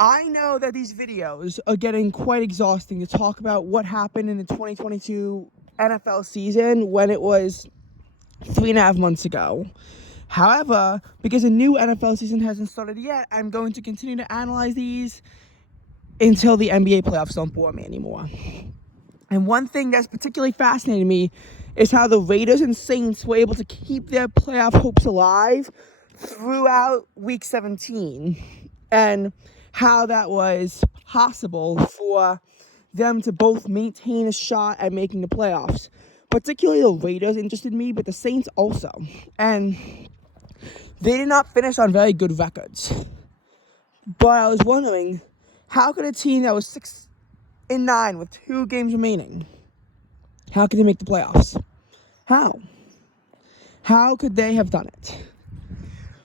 I know that these videos are getting quite exhausting to talk about what happened in the 2022 NFL season when it was 3.5 months ago. However, because a new NFL season hasn't started yet, I'm going to continue to analyze these until the NBA playoffs don't bore me anymore. And one thing that's particularly fascinating me is how the Raiders and Saints were able to keep their playoff hopes alive throughout Week 17, and how that was possible for them to both maintain a shot at making the playoffs. Particularly the Raiders interested me, but the Saints also. And they did not finish on very good records. But I was wondering, how could a team that was 6-9 with 2 games remaining, how could they make the playoffs? How? How could they have done it?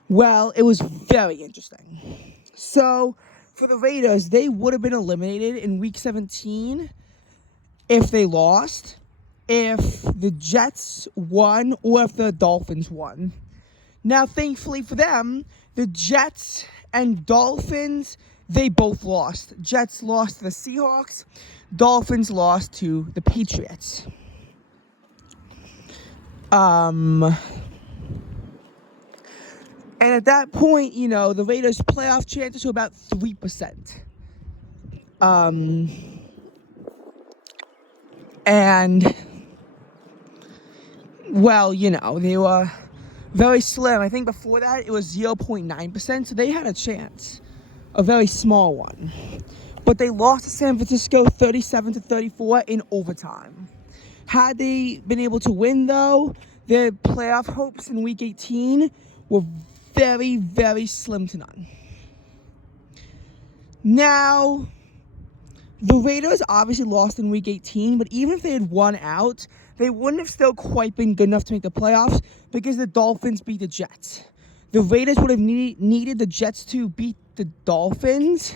Well, it was very interesting. So, for the Raiders, they would have been eliminated in Week 17 if they lost, if the Jets won, or if the Dolphins won. Now, thankfully for them, the Jets and Dolphins, they both lost. Jets lost to the Seahawks. Dolphins lost to the Patriots. And at that point, the Raiders' playoff chances were about 3%. And, well, they were very slim. I think before that, it was 0.9%, so they had a chance. A very small one. But they lost to San Francisco 37-34 in overtime. Had they been able to win, though, their playoff hopes in Week 18 were very, very slim to none. Now, the Raiders obviously lost in Week 18, but even if they had won out, they wouldn't have still quite been good enough to make the playoffs because the Dolphins beat the Jets. The Raiders would have needed the Jets to beat the Dolphins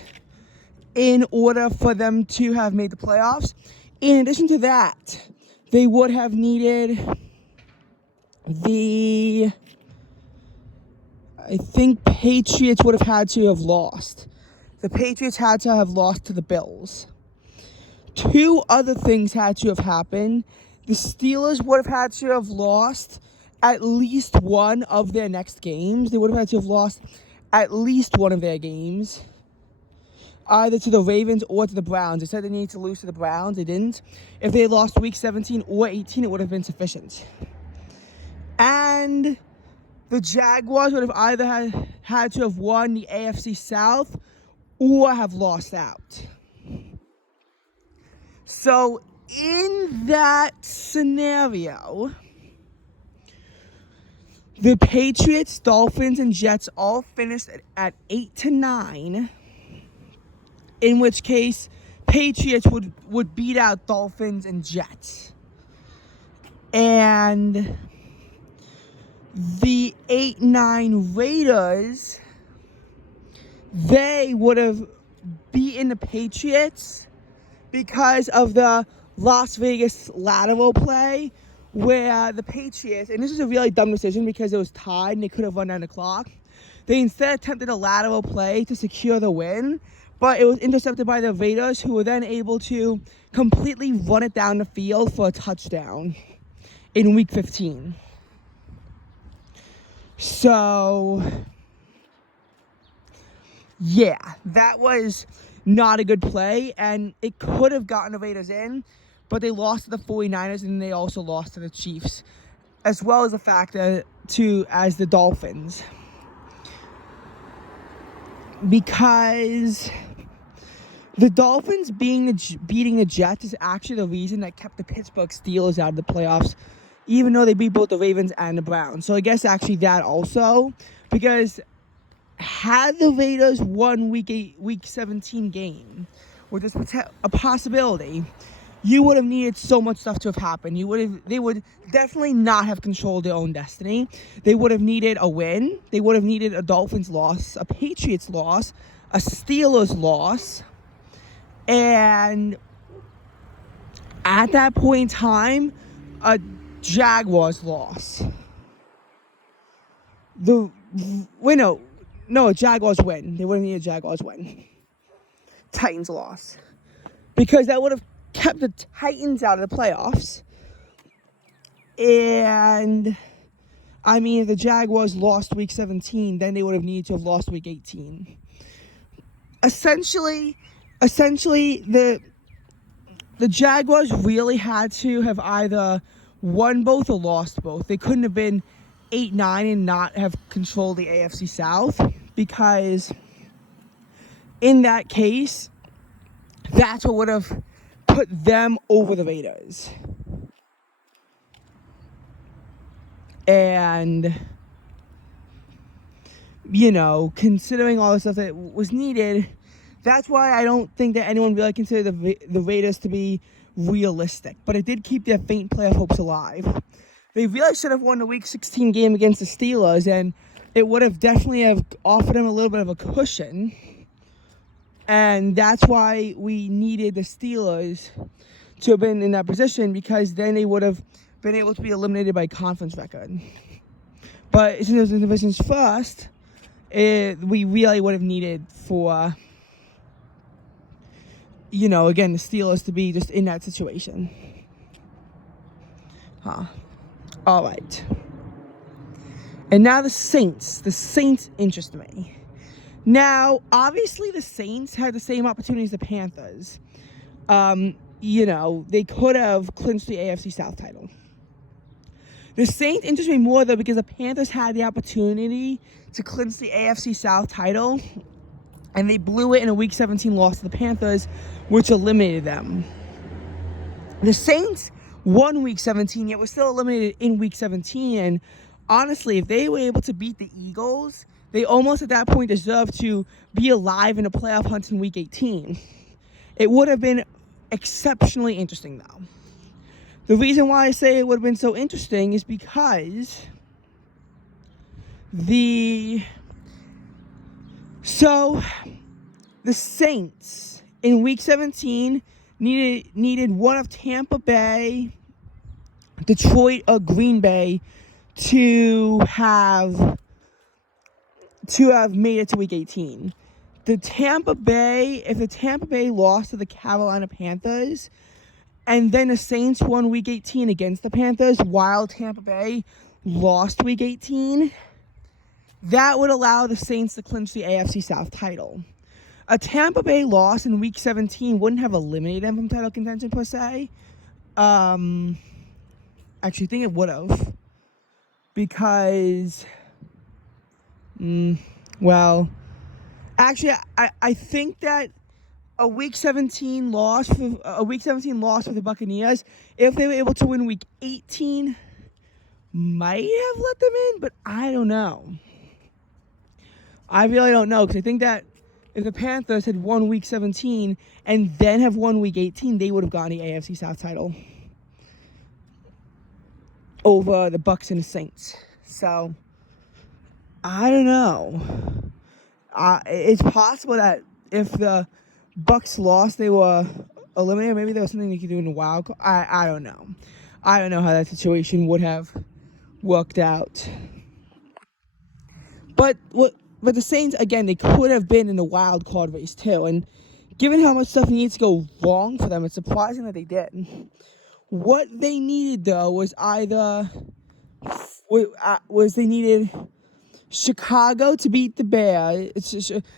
in order for them to have made the playoffs. In addition to that, they would have needed I think Patriots would have had to have lost. The Patriots had to have lost to the Bills. 2 other things had to have happened. The Steelers would have had to have lost at least one of their next games. They would have had to have lost at least one of their games, either to the Ravens or to the Browns. They said they needed to lose to the Browns. They didn't. If they lost Week 17 or 18, it would have been sufficient. And the Jaguars would have either had to have won the AFC South or have lost out. So in that scenario, the Patriots, Dolphins, and Jets all finished at 8-9, in which case Patriots would beat out Dolphins and Jets. And the 8-9 Raiders, they would have beaten the Patriots because of the Las Vegas lateral play, where the Patriots, and this is a really dumb decision because it was tied and they could have run down the clock, they instead attempted a lateral play to secure the win, but it was intercepted by the Raiders, who were then able to completely run it down the field for a touchdown in Week 15. So, yeah, that was not a good play, and it could have gotten the Raiders in, but they lost to the 49ers, and they also lost to the Chiefs, as well as the factor as the Dolphins. Because the Dolphins beating the Jets is actually the reason that kept the Pittsburgh Steelers out of the playoffs, even though they beat both the Ravens and the Browns. So I guess actually that also, because had the Raiders won Week 17 game, which is a possibility, you would have needed so much stuff to have happened. They would definitely not have controlled their own destiny. They would have needed a win. They would have needed a Dolphins loss, a Patriots loss, a Steelers loss, and at that point in time, a Jaguars loss. A Jaguars win. They would have needed a Jaguars win. Titans loss, because that would have kept the Titans out of the playoffs. And I mean, if the Jaguars lost week 17, then they would have needed to have lost week 18. Essentially, the Jaguars really had to have either won both or lost both. They couldn't have been 8-9 and not have controlled the AFC South, because in that case, that's what would have put them over the Raiders. And, you know, considering all the stuff that was needed, that's why I don't think that anyone really considered the Raiders to be realistic. But it did keep their faint playoff hopes alive. They really should have won the Week 16 game against the Steelers, and it would have definitely have offered them a little bit of a cushion. And that's why we needed the Steelers to have been in that position, because then they would have been able to be eliminated by conference record. But since it was in divisions first, we really would have needed for, you know, again, the Steelers to be just in that situation. All right. And now the Saints. The Saints interest me. Now, obviously, the Saints had the same opportunity as the Panthers. You know, they could have clinched the AFC South title. The Saints interest me more, though, because the Panthers had the opportunity to clinch the AFC South title, and they blew it in a Week 17 loss to the Panthers, which eliminated them. The Saints won Week 17, yet was still eliminated in Week 17, and honestly, if they were able to beat the Eagles, they almost at that point deserved to be alive in a playoff hunt in Week 18. It would have been exceptionally interesting, though. The reason why I say it would have been so interesting is because the Saints in Week 17 needed one of Tampa Bay, Detroit, or Green Bay to have made it to Week 18. If the Tampa Bay lost to the Carolina Panthers, and then the Saints won Week 18 against the Panthers while Tampa Bay lost Week 18, that would allow the Saints to clinch the AFC South title. A Tampa Bay loss in Week 17 wouldn't have eliminated them from title contention per se. Actually, I think it would have. Because, actually, I think that a Week 17 loss for the Buccaneers, if they were able to win Week 18, might have let them in, but I don't know. I really don't know, because I think that if the Panthers had won Week 17 and then have won Week 18, they would have gotten the AFC South title over the Bucs and the Saints. So, I don't know. It's possible that if the Bucs lost, they were eliminated. Maybe there was something they could do in the wild card. I don't know. I don't know how that situation would have worked out. But the Saints, again, they could have been in the wild card race too. And given how much stuff needs to go wrong for them, it's surprising that they did. What they needed, though, was they needed Chicago to beat the Bears.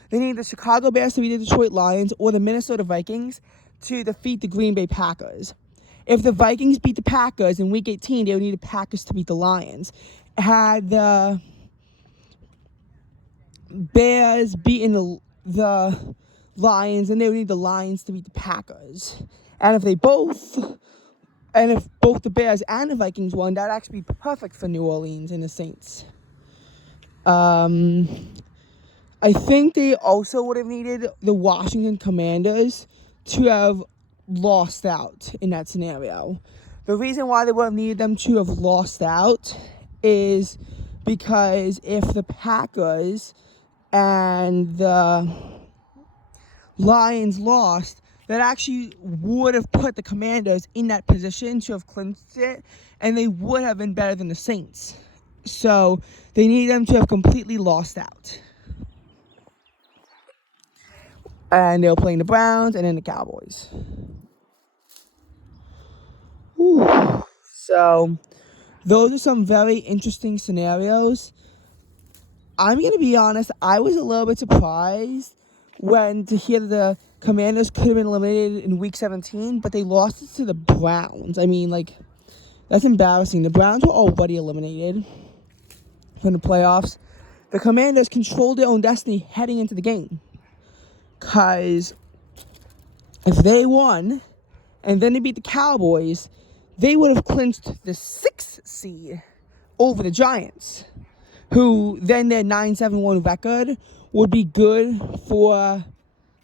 They needed the Chicago Bears to beat the Detroit Lions, or the Minnesota Vikings to defeat the Green Bay Packers. If the Vikings beat the Packers in Week 18, they would need the Packers to beat the Lions. Had the Bears beaten the Lions, then they would need the Lions to beat the Packers. And if both the Bears and the Vikings won, that'd actually be perfect for New Orleans and the Saints. I think they also would have needed the Washington Commanders to have lost out in that scenario. The reason why they would have needed them to have lost out is because if the Packers and the Lions lost, that actually would have put the Commanders in that position to have clinched it, and they would have been better than the Saints. So they need them to have completely lost out. And they were playing the Browns and then the Cowboys. Whew. So those are some very interesting scenarios. I'm going to be honest, I was a little bit surprised to hear that the Commanders could have been eliminated in Week 17, but they lost it to the Browns. I mean, like, that's embarrassing. The Browns were already eliminated from the playoffs. The Commanders controlled their own destiny heading into the game. Because if they won and then they beat the Cowboys, they would have clinched the 6th seed over the Giants, who then their 9-7-1 record would be good for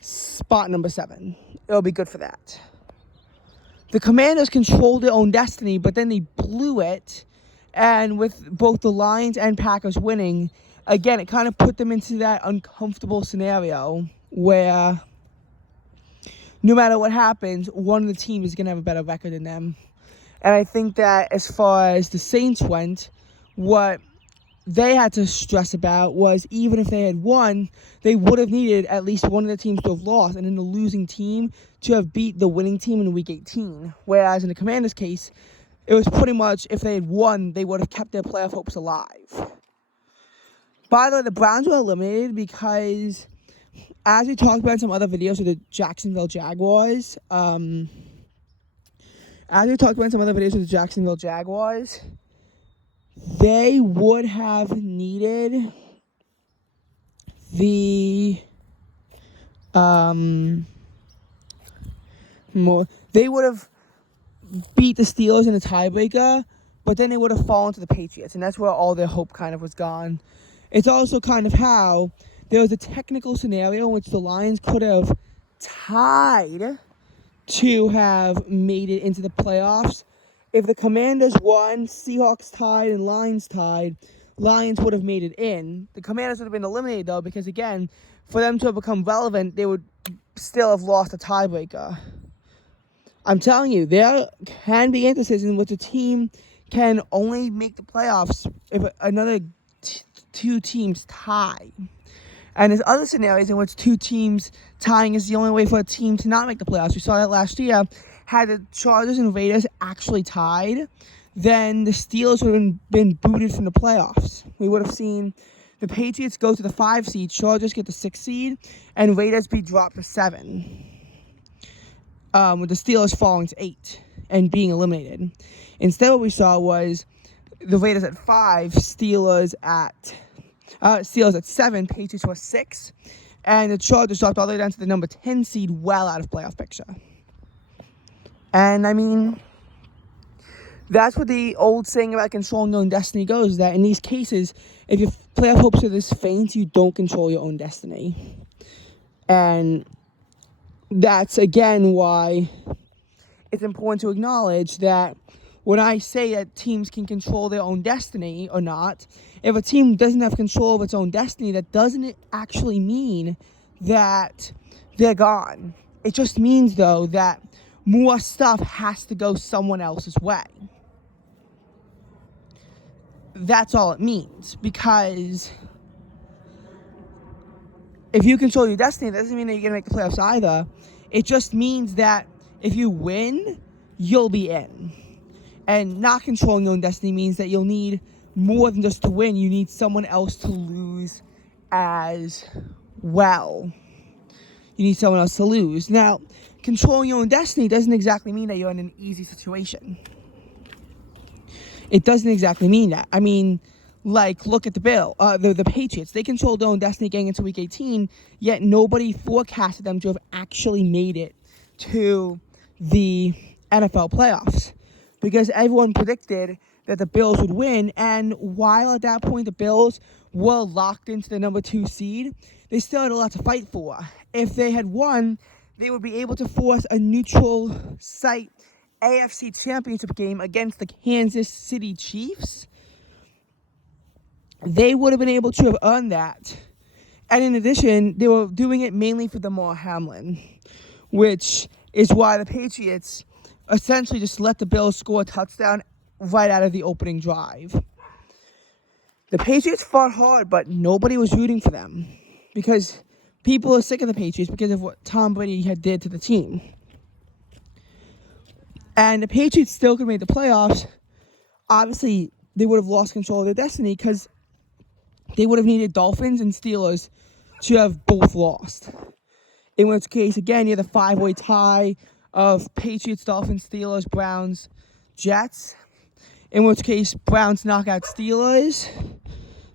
spot number 7. It'll be good for that. The Commanders controlled their own destiny, but then they blew it. And with both the Lions and Packers winning, again, it kind of put them into that uncomfortable scenario where no matter what happens, one of the teams is going to have a better record than them. And I think that as far as the Saints went, what they had to stress about was even if they had won, they would have needed at least one of the teams to have lost, and then the losing team to have beat the winning team in Week 18. Whereas in the Commanders' case, it was pretty much if they had won, they would have kept their playoff hopes alive. By the way, the Browns were eliminated because, as we talked about in some other videos of the Jacksonville Jaguars, they would have needed the they would have beat the Steelers in the tiebreaker, but then they would have fallen to the Patriots, and that's where all their hope kind of was gone. It's also kind of how there was a technical scenario in which the Lions could have tied to have made it into the playoffs. If the Commanders won, Seahawks tied, and Lions tied, Lions would have made it in. The Commanders would have been eliminated, though, because, again, for them to have become relevant, they would still have lost a tiebreaker. I'm telling you, there can be instances in which a team can only make the playoffs if another two teams tie. And there's other scenarios in which two teams tying is the only way for a team to not make the playoffs. We saw that last year. Had the Chargers and Raiders actually tied, then the Steelers would have been booted from the playoffs. We would have seen the Patriots go to the 5 seed, Chargers get the 6 seed, and Raiders be dropped to 7. With the Steelers falling to 8 and being eliminated. Instead, what we saw was the Raiders at 5, Steelers at 7, Patriots were 6, and the Chargers dropped all the way down to the number 10 seed, well out of playoff picture. And I mean, that's what the old saying about controlling your own destiny goes, that in these cases, if your playoff hopes are this faint, you don't control your own destiny. And that's, again, why it's important to acknowledge that when I say that teams can control their own destiny or not, if a team doesn't have control of its own destiny, that doesn't actually mean that they're gone. It just means, though, that more stuff has to go someone else's way. That's all it means, because if you control your destiny, that doesn't mean that you're going to make the playoffs either. It just means that if you win, you'll be in. And not controlling your own destiny means that you'll need more than just to win. You need someone else to lose as well. You need someone else to lose. Now, controlling your own destiny doesn't exactly mean that you're in an easy situation. It doesn't exactly mean that. I mean, like, look at the Patriots. They controlled their own destiny getting into Week 18, yet nobody forecasted them to have actually made it to the NFL playoffs, because everyone predicted that the Bills would win. And while at that point the Bills were locked into the number 2 seed, they still had a lot to fight for. If they had won, they would be able to force a neutral site AFC Championship game against the Kansas City Chiefs. They would have been able to have earned that. And in addition, they were doing it mainly for Damar Hamlin, which is why the Patriots essentially just let the Bills score a touchdown right out of the opening drive. The Patriots fought hard, but nobody was rooting for them, because people are sick of the Patriots because of what Tom Brady had did to the team. And the Patriots still could make the playoffs. Obviously, they would have lost control of their destiny because they would have needed Dolphins and Steelers to have both lost. In which case, again, you have the 5-way tie of Patriots, Dolphins, Steelers, Browns, Jets. In which case, Browns knock out Steelers.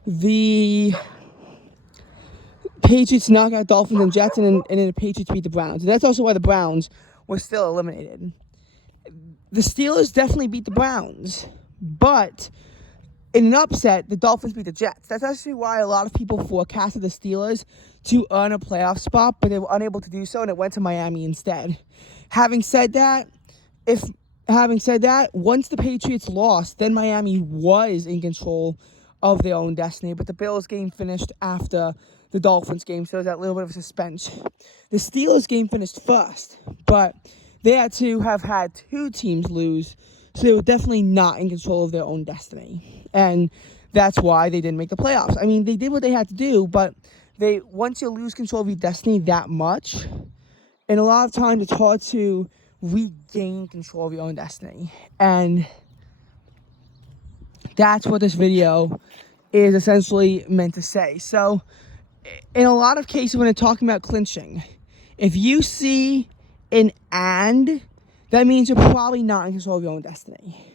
The Patriots knock out Dolphins and Jets, and then the Patriots beat the Browns. And that's also why the Browns were still eliminated. The Steelers definitely beat the Browns, but in an upset, the Dolphins beat the Jets. That's actually why a lot of people forecasted the Steelers to earn a playoff spot, but they were unable to do so, and it went to Miami instead. Having said that, once the Patriots lost, then Miami was in control of their own destiny, but the Bills game finished after the Dolphins game, so there's that little bit of suspense. The Steelers game finished first, but they had to have had two teams lose, so they were definitely not in control of their own destiny. And that's why they didn't make the playoffs. I mean, they did what they had to do, but once you lose control of your destiny that much, and a lot of times it's hard to regain control of your own destiny. And that's what this video is essentially meant to say. So, in a lot of cases when they're talking about clinching, if you see an and, that means you're probably not in control of your own destiny.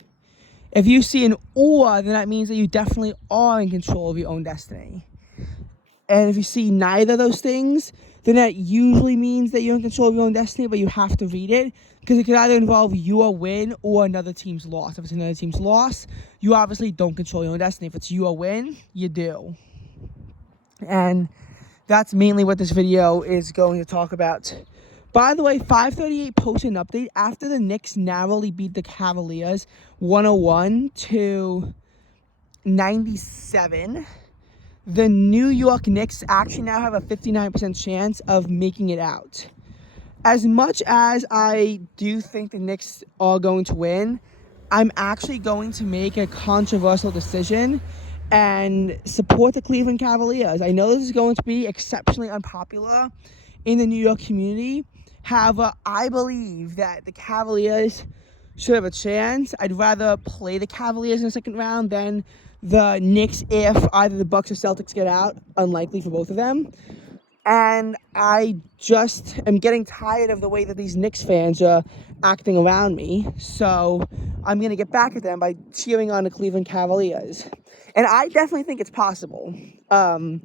If you see an or, then that means that you definitely are in control of your own destiny. And if you see neither of those things, then that usually means that you're in control of your own destiny, but you have to read it, because it could either involve your win or another team's loss. If it's another team's loss, you obviously don't control your own destiny. If it's your win, you do. And that's mainly what this video is going to talk about. By the way, 538 posted an update after the Knicks narrowly beat the Cavaliers 101-97. The New York Knicks actually now have a 59% chance of making it out. As much as I do think the Knicks are going to win, I'm actually going to make a controversial decision and support the Cleveland Cavaliers. I know this is going to be exceptionally unpopular in the New York community. However, I believe that the Cavaliers should have a chance. I'd rather play the Cavaliers in the second round than the Knicks if either the Bucks or Celtics get out. Unlikely for both of them. And I just am getting tired of the way that these Knicks fans are acting around me. So I'm going to get back at them by cheering on the Cleveland Cavaliers. And I definitely think it's possible. One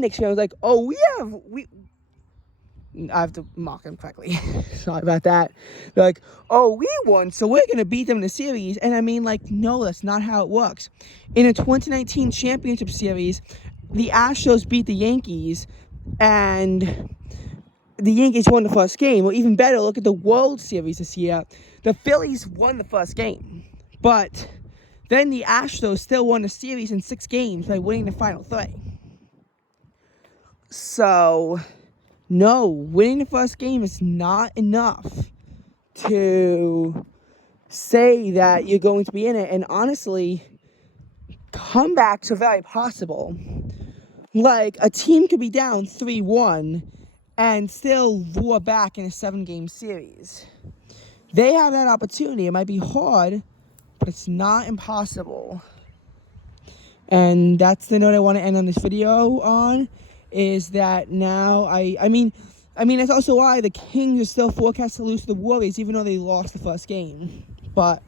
Knicks fan was like, oh, I have to mock them correctly. Sorry about that. They're like, oh, we won, so we're going to beat them in the series. And I mean, like, no, that's not how it works. In a 2019 championship series, the Astros beat the Yankees, and the Yankees won the first game. Or even better, look at the World Series this year. The Phillies won the first game. But then the Astros still won the series in 6 games by winning the final 3. So, no, winning the first game is not enough to say that you're going to be in it. And honestly, comebacks are very possible. Like, a team could be down 3-1 and still roar back in a 7-game series. They have that opportunity. It might be hard, but it's not impossible. And that's the note I want to end on this video on, is that now I mean that's also why the Kings are still forecast to lose to the Warriors, even though they lost the first game. But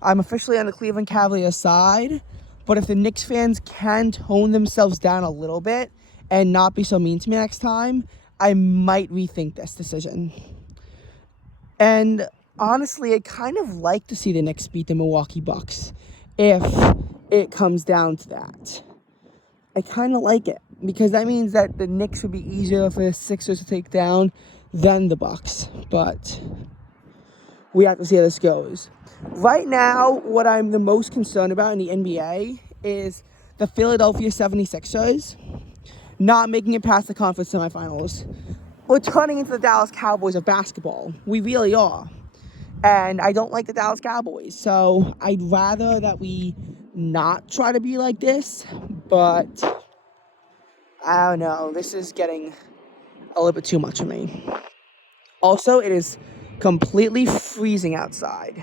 I'm officially on the Cleveland Cavaliers side. But if the Knicks fans can tone themselves down a little bit and not be so mean to me next time, I might rethink this decision. And honestly, I kind of like to see the Knicks beat the Milwaukee Bucks if it comes down to that. I kind of like it, because that means that the Knicks would be easier for the Sixers to take down than the Bucks. But we have to see how this goes. Right now, what I'm the most concerned about in the NBA is the Philadelphia 76ers not making it past the conference semifinals. We're turning into the Dallas Cowboys of basketball. We really are. And I don't like the Dallas Cowboys. So I'd rather that we not try to be like this. But I don't know. This is getting a little bit too much for me. Also, it is completely freezing outside.